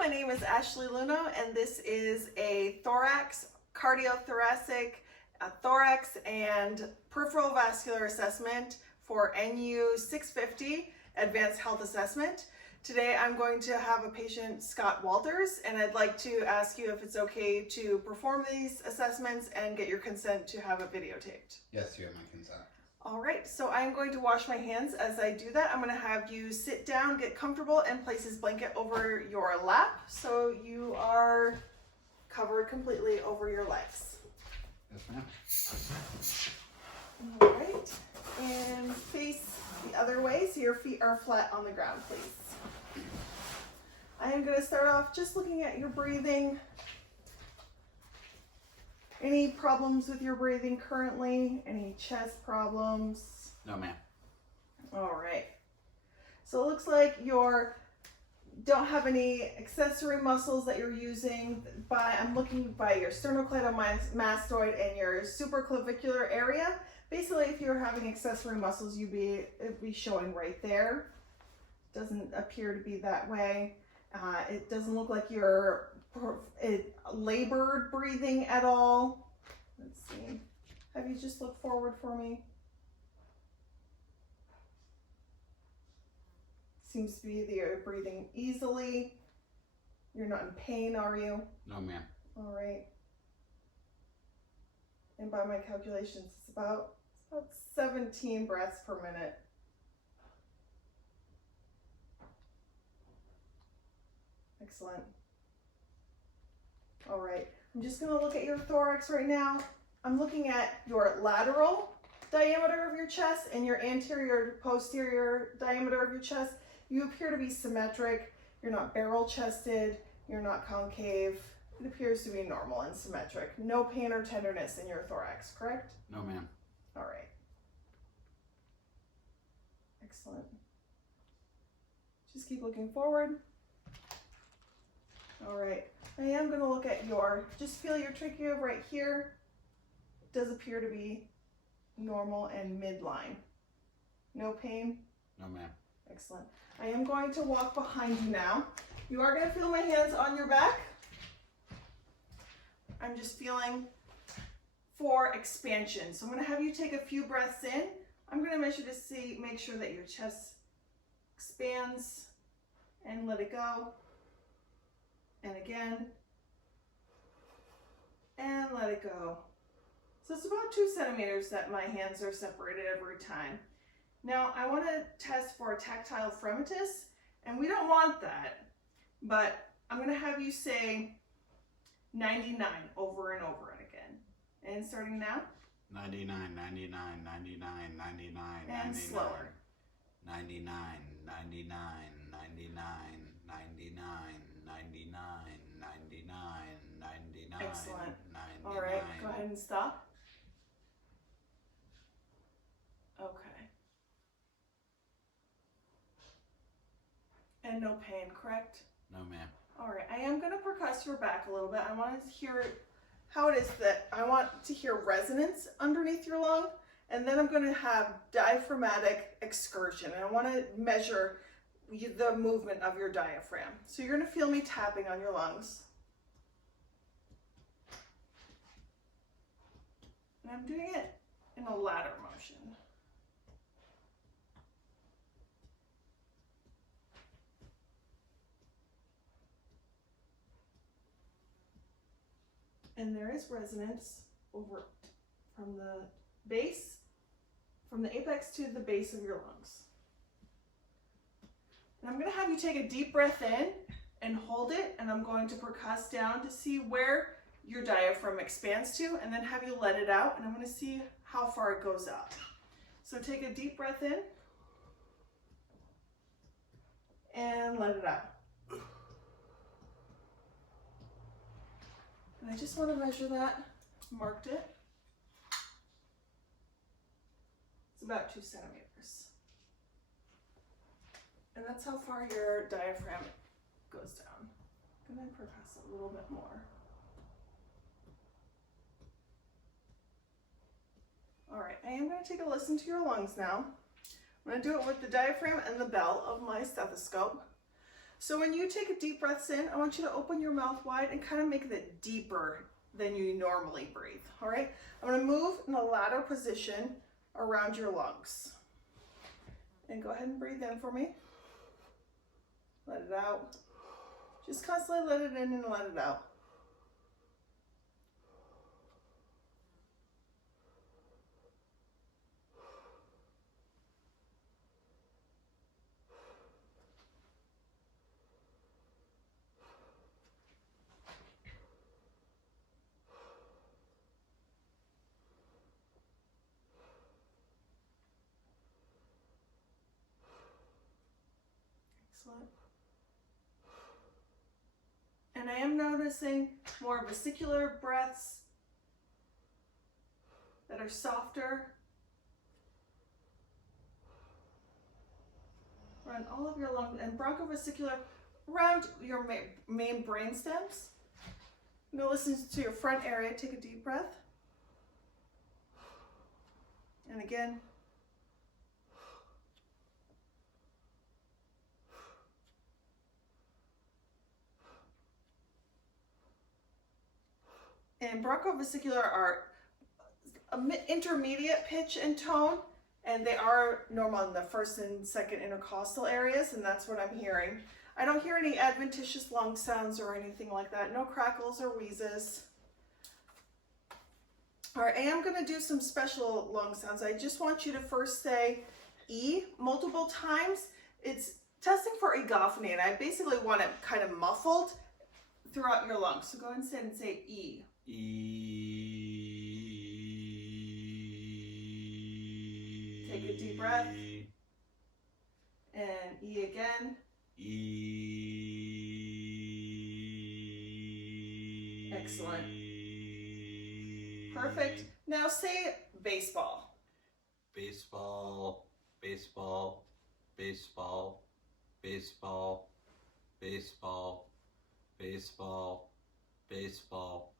my name is Ashley Luno, and this is a thorax, cardiothoracic, thorax, and peripheral vascular assessment for NU 650 Advanced Health Assessment. Today I'm going to have a patient, Scott Walters, and I'd like to ask you if it's okay to perform these assessments and get your consent to have it videotaped. Yes, you have my consent. All right, so I'm going to wash my hands. As I do that, I'm going to have you sit down, get comfortable, and place this blanket over your lap so you are covered completely over your legs. Yes, ma'am. All right, and face the other way so your feet are flat on the ground, please. I am going to start off just looking at your breathing. Any problems with your breathing currently? Any chest problems? No, ma'am. All right. So it looks like you don't have any accessory muscles that you're using. I'm looking by your sternocleidomastoid and your supraclavicular area. Basically, if you're having accessory muscles, it'd be showing right there. Doesn't appear to be that way. It doesn't look like you're labored breathing at all. Let's see. Have you just looked forward for me? Seems to be that you're breathing easily. You're not in pain, are you? No, ma'am. All right. And by my calculations, it's about 17 breaths per minute. Excellent. All right, I'm just going to look at your thorax right now. I'm looking at your lateral diameter of your chest and your anterior to posterior diameter of your chest. You appear to be symmetric. You're not barrel chested. You're not concave. It appears to be normal and symmetric. No pain or tenderness in your thorax, correct? No, ma'am. All right. Excellent. Just keep looking forward. All right. I am going to look at just feel your trachea right here. It does appear to be normal and midline. No pain? No, ma'am. Excellent. I am going to walk behind you now. You are going to feel my hands on your back. I'm just feeling for expansion. So I'm going to have you take a few breaths in. I'm going to measure to make sure that your chest expands and let it go. And again, and let it go. So it's about 2 centimeters that my hands are separated every time. Now I want to test for a tactile fremitus, and we don't want that, but I'm going to have you say 99 over and over again. And starting now. 99, 99, 99, 99, and 99. Slower. 99, 99, 99, 99, 99, 99, 99. Excellent. 99. All right, go ahead and stop. Okay. And no pain, correct? No, ma'am. All right, I am going to percuss your back a little bit. I want to hear how it is that I want to hear resonance underneath your lung, and then I'm going to have diaphragmatic excursion, and I want to measure the movement of your diaphragm. So you're going to feel me tapping on your lungs. And I'm doing it in a ladder motion. And there is resonance over from the apex to the base of your lungs. And I'm going to have you take a deep breath in and hold it, and I'm going to percuss down to see where your diaphragm expands to, and then have you let it out, and I'm going to see how far it goes up. So take a deep breath in and let it out. And I just want to measure that. Marked it. It's about 2 centimeters. And that's how far your diaphragm goes down. I'm going to percuss a little bit more. All right, I am going to take a listen to your lungs now. I'm going to do it with the diaphragm and the bell of my stethoscope. So when you take a deep breath in, I want you to open your mouth wide and kind of make it deeper than you normally breathe, all right? I'm gonna move in a ladder position around your lungs. And go ahead and breathe in for me. Let it out. Just constantly let it in and let it out. Excellent. And I am noticing more vascular breaths that are softer around all of your lungs, and bronchovascular around your main brain stems. I'm going to listen to your front area. Take a deep breath. And again. And bronchovascular are intermediate pitch and tone, and they are normal in the first and second intercostal areas, and that's what I'm hearing. I don't hear any adventitious lung sounds or anything like that. No crackles or wheezes. All right, I am going to do some special lung sounds. I just want you to first say E multiple times. It's testing for egophony, and I basically want it kind of muffled throughout your lungs. So go ahead and say E. E. Take a deep breath. And E again. E. Excellent. Perfect. Now say baseball. Baseball, baseball, baseball, baseball, baseball, baseball, baseball,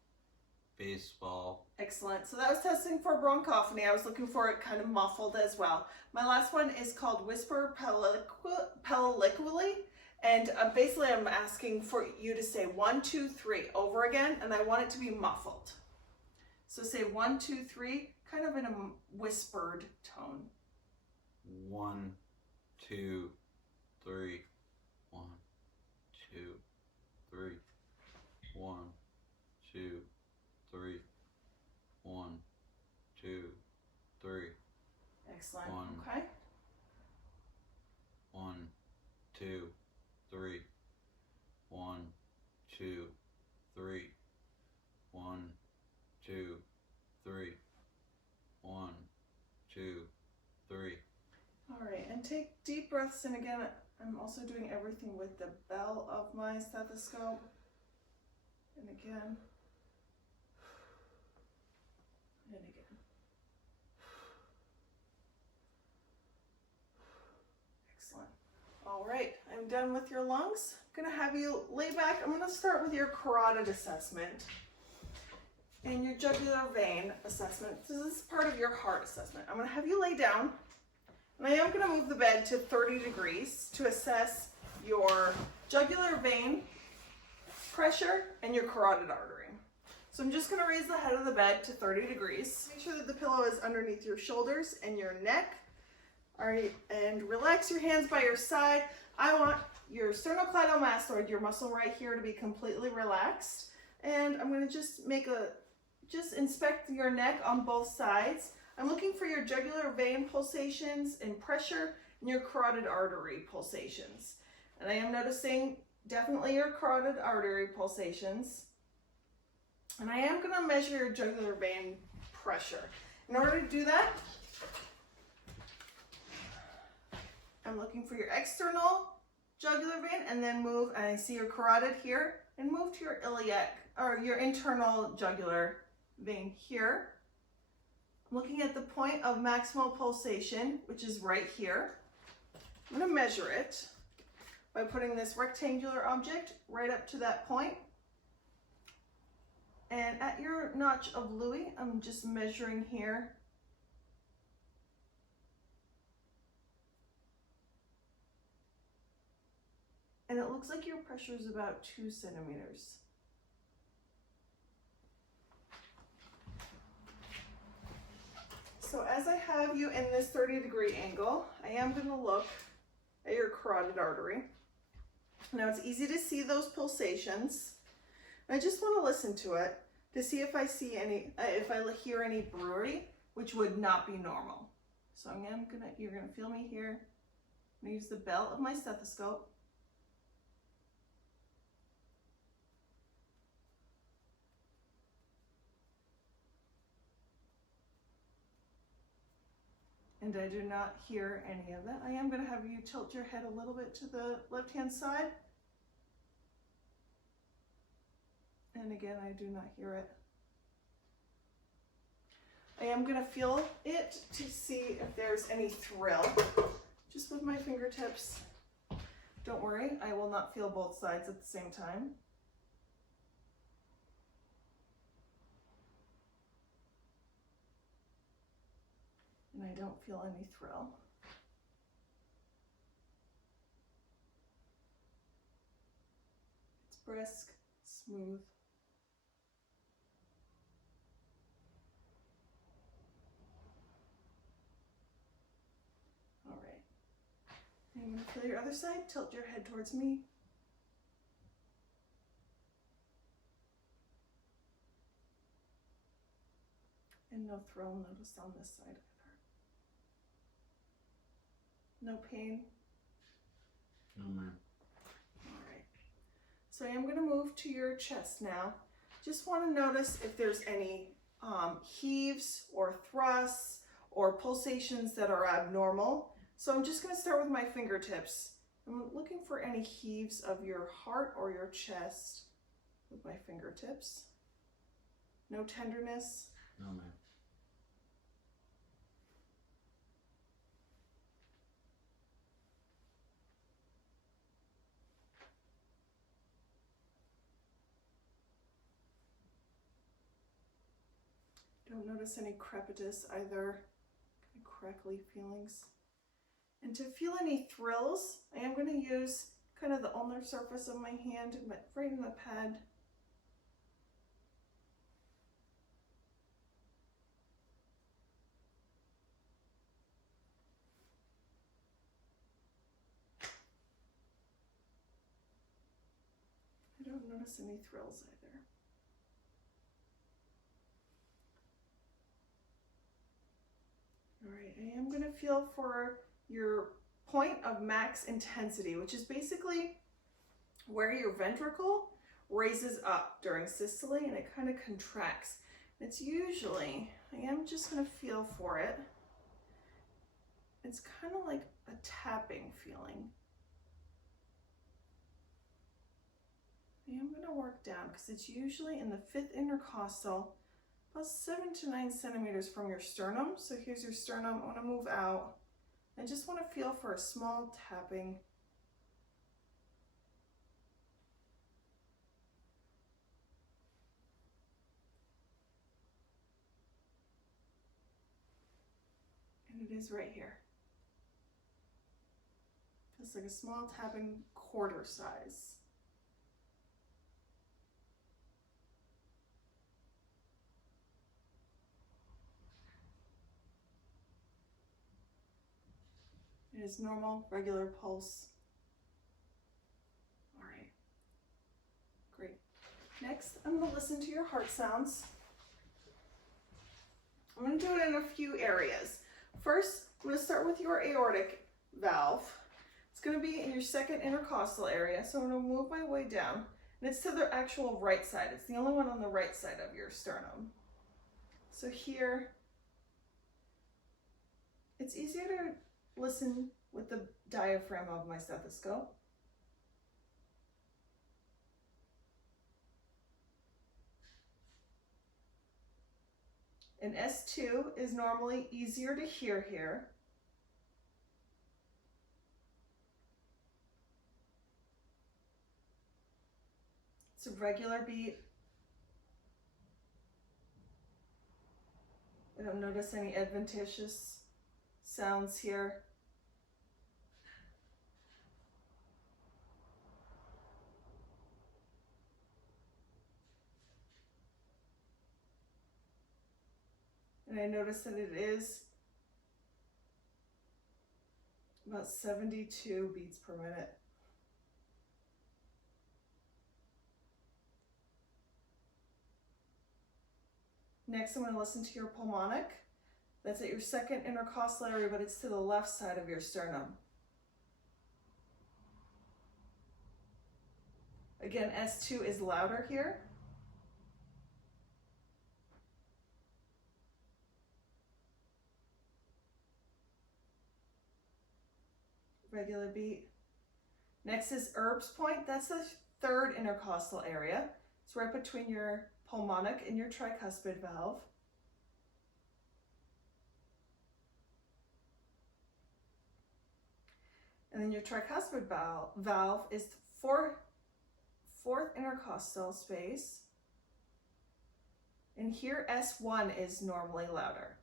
baseball. Excellent. So that was testing for bronchophony. I was looking for it kind of muffled as well. My last one is called whisper pellicularly. And basically I'm asking for you to say 1, 2, 3 over again, and I want it to be muffled. So say 1, 2, 3, kind of in a whispered tone. 1, 2, 3. 1, 2, 3. 1, 2, 3. 1, 2, 3. Excellent. One. Okay. 1, 2, 3. 1, 2, 3. 1, 2, 3. 1, 2, 3. All right, and take deep breaths. And again, I'm also doing everything with the bell of my stethoscope. And again. And again. Excellent. All right, I'm done with your lungs. I'm gonna have you lay back. I'm gonna start with your carotid assessment and your jugular vein assessment. So this is part of your heart assessment. I'm gonna have you lay down, and I am gonna move the bed to 30 degrees to assess your jugular vein pressure and your carotid artery. So I'm just gonna raise the head of the bed to 30 degrees. Make sure that the pillow is underneath your shoulders and your neck. All right, and relax your hands by your side. I want your sternocleidomastoid, your muscle right here, to be completely relaxed. And I'm gonna just inspect your neck on both sides. I'm looking for your jugular vein pulsations and pressure and your carotid artery pulsations. And I am noticing definitely your carotid artery pulsations. And I am gonna measure your jugular vein pressure. In order to do that, I'm looking for your external jugular vein, and then move, and I see your carotid here, and move to your iliac, or your internal jugular vein here. I'm looking at the point of maximal pulsation, which is right here. I'm gonna measure it by putting this rectangular object right up to that point. And at your notch of Louis, I'm just measuring here. And it looks like your pressure is about 2 centimeters. So as I have you in this 30-degree angle, I am going to look at your carotid artery. Now it's easy to see those pulsations. I just want to listen to it to see if I see any, if I hear any brewery, which would not be normal. So you're gonna feel me here. I'm gonna use the belt of my stethoscope. And I do not hear any of that. I am gonna have you tilt your head a little bit to the left-hand side. And again, I do not hear it. I am gonna feel it to see if there's any thrill, just with my fingertips. Don't worry, I will not feel both sides at the same time. And I don't feel any thrill. It's brisk, smooth. All right. I'm going to feel your other side. Tilt your head towards me. And no thrill noticed on this side either. No pain? No, ma'am. All right. So I am going to move to your chest now. Just want to notice if there's any heaves or thrusts or pulsations that are abnormal. So I'm just going to start with my fingertips. I'm looking for any heaves of your heart or your chest with my fingertips. No tenderness? No, ma'am. Don't notice any crepitus either, kind of crackly feelings. And to feel any thrills, I am going to use kind of the ulnar surface of my hand, right in the pad. I don't notice any thrills either. All right, I am going to feel for your point of max intensity, which is basically where your ventricle raises up during systole and it kind of contracts. It's usually, I am just going to feel for it. It's kind of like a tapping feeling. I am going to work down because it's usually in the 5th intercostal, about 7 to 9 centimeters from your sternum. So here's your sternum. I want to move out. I just want to feel for a small tapping. And it is right here. It's like a small tapping, quarter size. It is normal, regular pulse. All right, great. Next, I'm going to listen to your heart sounds. I'm going to do it in a few areas. First, I'm going to start with your aortic valve. It's going to be in your 2nd intercostal area, so I'm going to move my way down. And it's to the actual right side. It's the only one on the right side of your sternum. So here, it's easier to listen with the diaphragm of my stethoscope. And S2 is normally easier to hear here. It's a regular beat. I don't notice any adventitious sounds here. And I notice that it is about 72 beats per minute. Next, I'm going to listen to your pulmonic. That's at your second intercostal area, but it's to the left side of your sternum. Again, S2 is louder here. Regular beat. Next is Erb's point. That's the third intercostal area. It's right between your pulmonic and your tricuspid valve. And then your tricuspid valve is the fourth intercostal space. And here S1 is normally louder,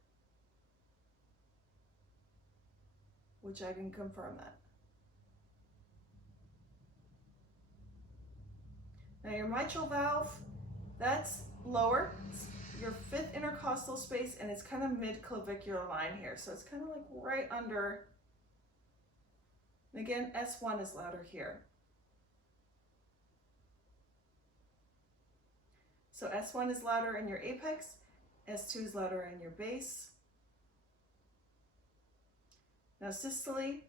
which I can confirm that. Now your mitral valve, that's lower. It's your fifth intercostal space, and it's kind of mid-clavicular line here. So it's kind of like right under. And again, S1 is louder here. So S1 is louder in your apex, S2 is louder in your base. Now systole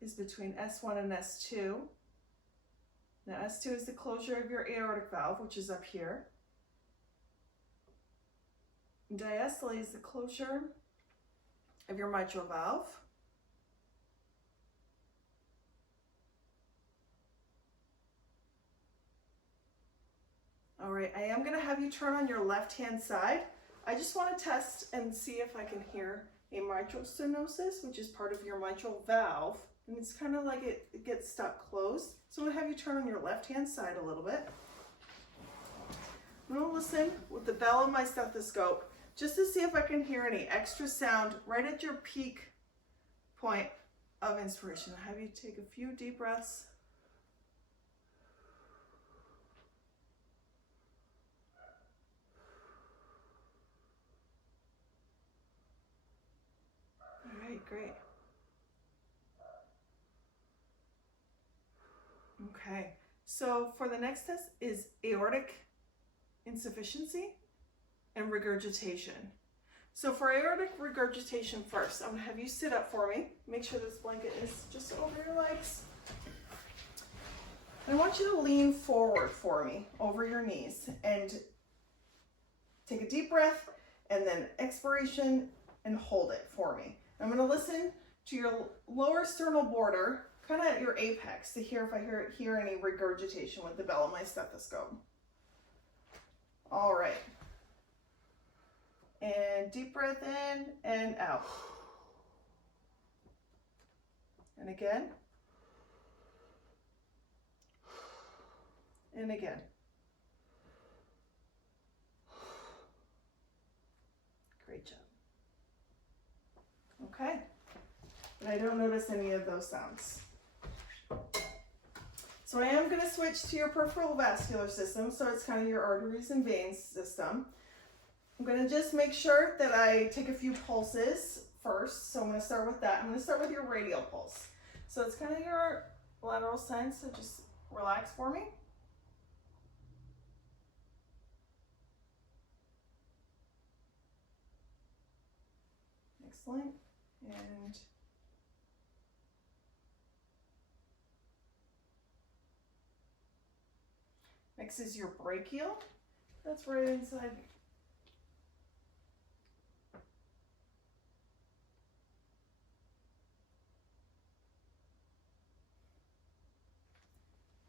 is between S1 and S2. Now S2 is the closure of your aortic valve, which is up here. And diastole is the closure of your mitral valve. All right, I am gonna have you turn on your left-hand side. I just wanna test and see if I can hear a mitral stenosis, which is part of your mitral valve. And it's kind of like it gets stuck closed. So I'm gonna have you turn on your left-hand side a little bit. I'm gonna listen with the bell of my stethoscope just to see if I can hear any extra sound right at your peak point of inspiration. I'll have you take a few deep breaths. All right, great. Okay, so for the next test is aortic insufficiency and regurgitation. So for aortic regurgitation first, I'm gonna have you sit up for me. Make sure this blanket is just over your legs. And I want you to lean forward for me over your knees and take a deep breath and then expiration and hold it for me. I'm gonna listen to your lower sternal border, kind of at your apex, to hear if I hear any regurgitation with the bell of my stethoscope. All right. And deep breath in and out. And again. And again. Great job. Okay. But I don't notice any of those sounds. So I am going to switch to your peripheral vascular system, so it's kind of your arteries and veins system. I'm going to just make sure that I take a few pulses first, so I'm going to start with that. I'm going to start with your radial pulse. So it's kind of your lateral sign, so just relax for me. Excellent. And next is your brachial. That's right inside.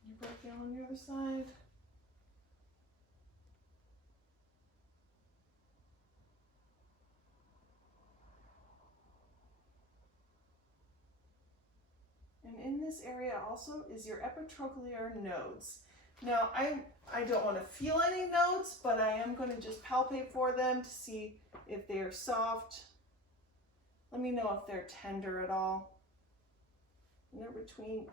Your brachial on the other side. And in this area also is your epitrochlear nodes. Now, I don't want to feel any nodes, but I am going to just palpate for them to see if they're soft. Let me know if they're tender at all. And they're between.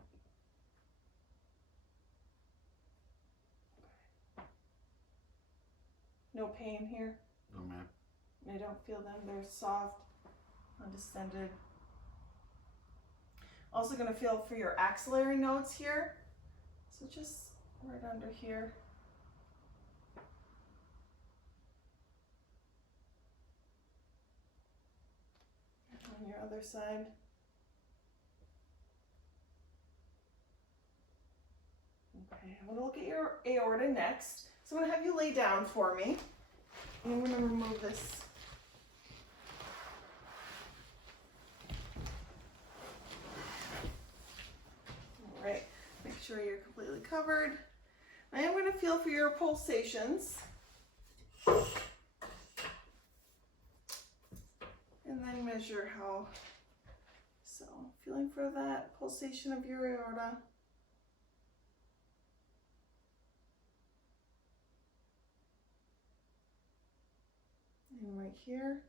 No pain here? No, ma'am. I don't feel them. They're soft, undistended. Also going to feel for your axillary nodes here. So just right under here. And on your other side. Okay, I'm going to look at your aorta next. So I'm going to have you lay down for me. And I'm going to remove this. All right, make sure you're completely covered. I am going to feel for your pulsations. And then measure how. So, feeling for that pulsation of your aorta. And right here.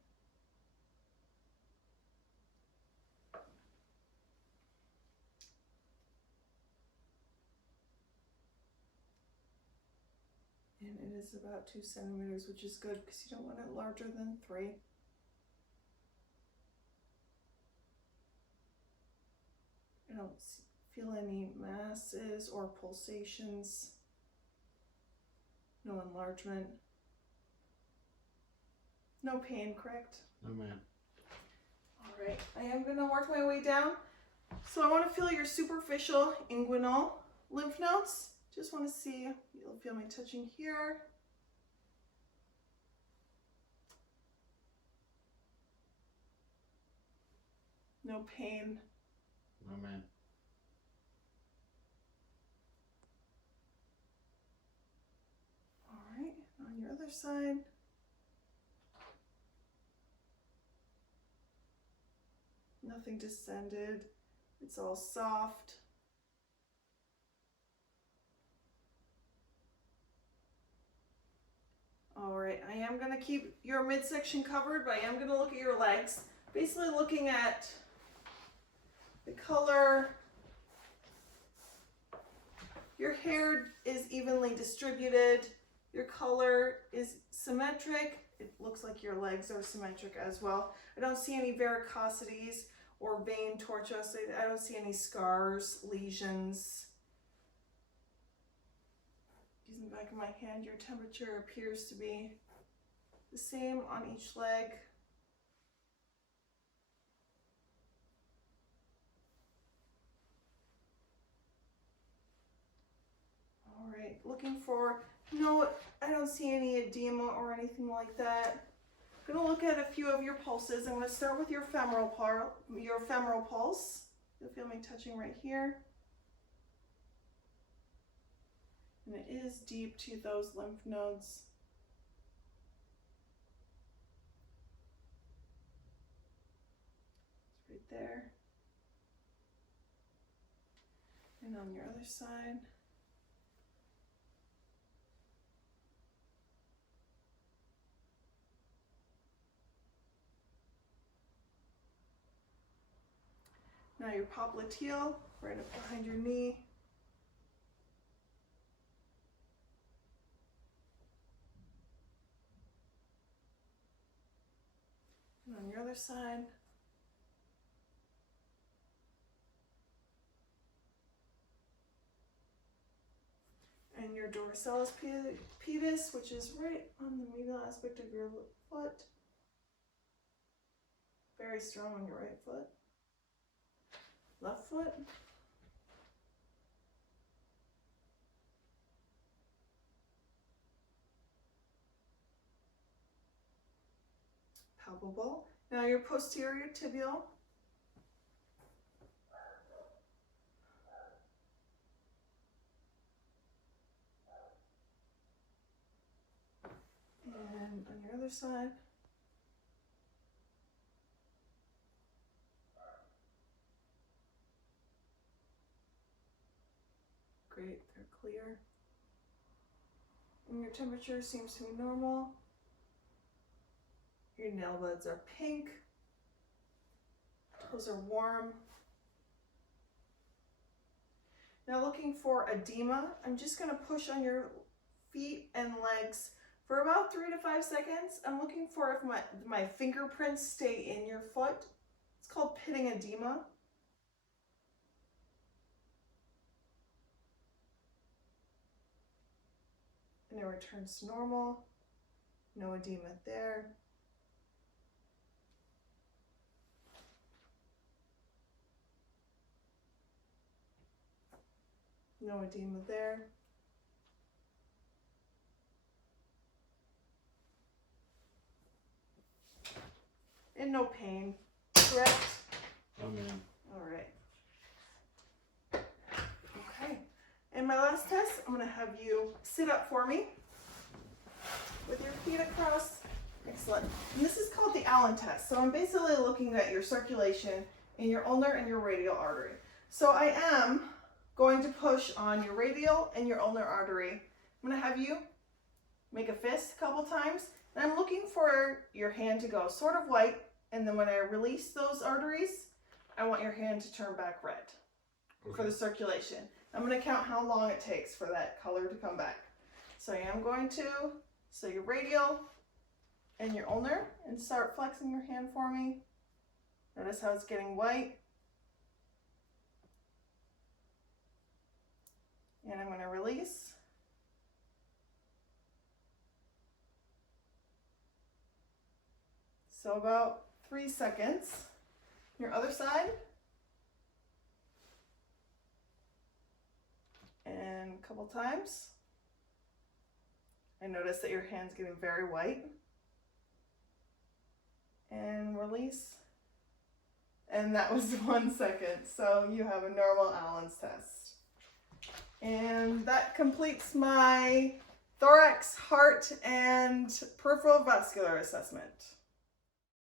And it is about 2 centimeters, which is good because you don't want it larger than 3. I don't feel any masses or pulsations. No enlargement. No pain, correct? No, ma'am. All right, I am going to work my way down. So I want to feel your superficial inguinal lymph nodes. Just want to see, you'll feel me touching here. No pain. No, ma'am. All right, on your other side. Nothing distended. It's all soft. All right, I am going to keep your midsection covered, but I am going to look at your legs. Basically looking at the color. Your hair is evenly distributed. Your color is symmetric. It looks like your legs are symmetric as well. I don't see any varicosities or vein tortuosity. I don't see any scars, lesions. Using the back of my hand, your temperature appears to be the same on each leg. All right, looking for, no, I don't see any edema or anything like that. I'm going to look at a few of your pulses. I'm going to start with your femoral pulse. You'll feel me touching right here. And it is deep to those lymph nodes. It's right there. And on your other side. Now your popliteal, right up behind your knee. And on your other side. And your dorsalis pedis, which is right on the medial aspect of your foot. Very strong on your right foot. Left foot. Palpable. Now your posterior tibial. And on your other side. Great, they're clear. And your temperature seems to be normal. Your nail beds are pink. Toes are warm. Now looking for edema, I'm just going to push on your feet and legs For about 3 to 5 seconds, I'm looking for if my fingerprints stay in your foot. It's called pitting edema. And it returns to normal. No edema there. No edema there. And no pain, correct? Oh man. All right. Okay. And my last test, I'm gonna have you sit up for me with your feet across. Excellent. And this is called the Allen test. So I'm basically looking at your circulation in your ulnar and your radial artery. So I am going to push on your radial and your ulnar artery. I'm gonna have you make a fist a couple times. And I'm looking for your hand to go sort of white. And then when I release those arteries, I want your hand to turn back red for the circulation. I'm going to count how long it takes for that color to come back. So I am going to, so your radial and your ulnar, and start flexing your hand for me. Notice how it's getting white. And I'm going to release. So about 3 seconds. Your other side. And a couple times. I notice that your hand's getting very white. And release. And that was 1 second. So you have a normal Allen's test. And that completes my thorax, heart, and peripheral vascular assessment.